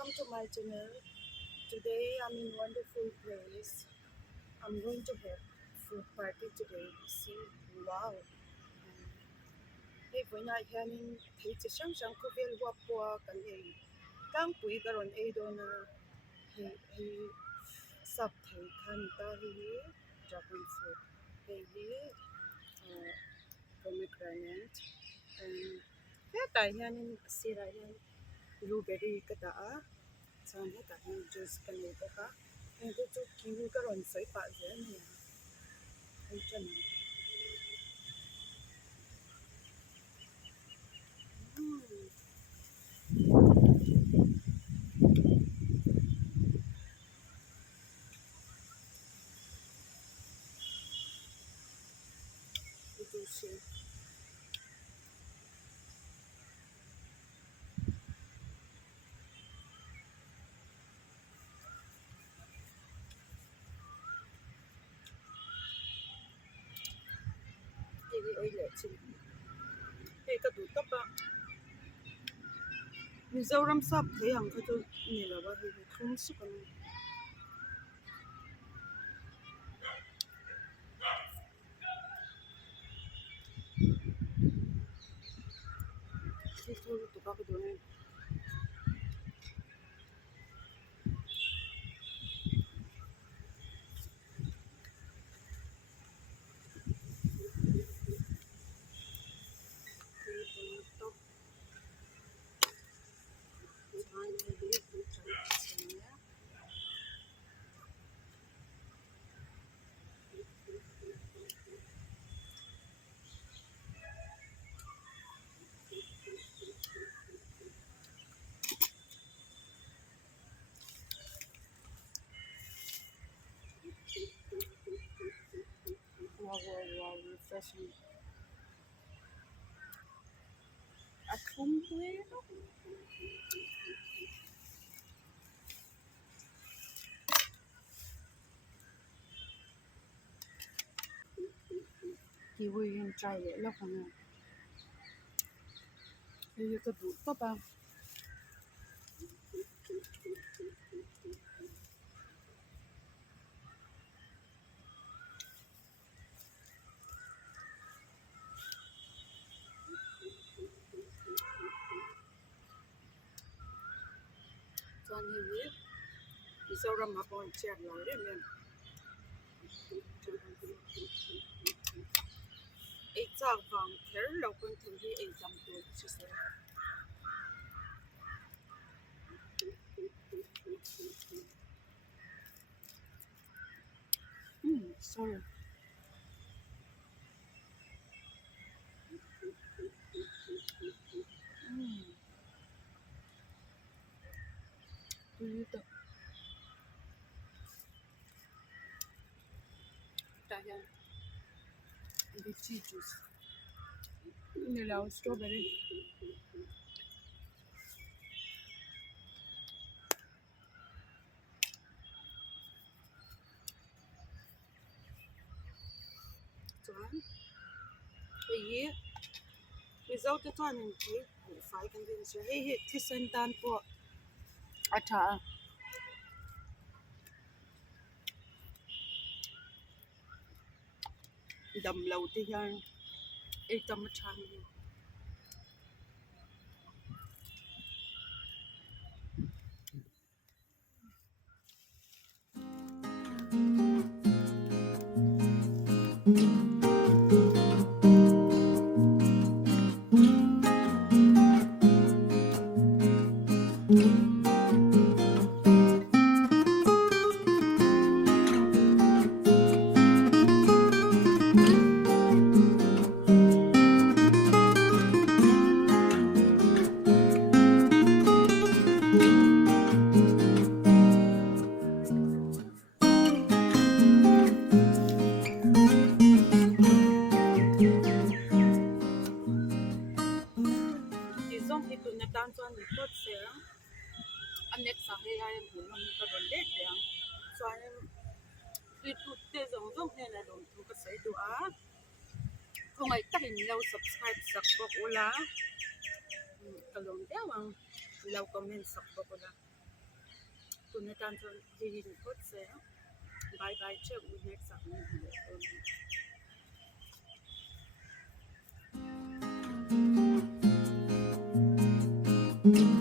welcome to my channel. Today I'm in wonderful place. I'm going to have food party today. See, wow. Hey, when I hearing thấy chỉ sáng sáng có vẻ hoa hoa cái này, càng quý cái rồi ấy đó na, hey sắp thấy khăn ta hey dragon fruit, hey pomegranate, and hey tại hearing sira hearing blueberry cái đó. Xong hết cả những juice cái này đó cả em cứ chút kiwi cái rồi sấy bạc dễ này thấy chân juicy thì ấy lệ chị thì cái tủ tóc á mình dâu răm sắp thấy hàng cái tôi này là bao nhiêu không sức còn thì thôi tụi các cái đồ này thì tụi tóc chán này đi tụi chán nhé wow refreshing à không thế đó kiwi hiện trai lệ lắm hàng thì cái tủ tóc à chán này mình dâu răm mà còn chẹt lại đấy mình ấy chàng vàng thế lâu con thấy đi ấy dòng tuổi chứ sao sorry Dito. Dahil lychee juice. Nilaw strawberry. Tuan. Iyi. Without the tuan and cake. If I can convince you. Hey, tisantan po. Ata. Damlaw ti yan. Ita machan. Izong hito na tantuan ni tot sir. Anek sa hayay mo ng karondet yang. So itu te zong he na dong tu ka sa doa. Kung ay tahin law subscribe sa ko ula. Kalong dewang law comment sa ko ula. Toen het aan die goed zijn. Bye bye, check we next time.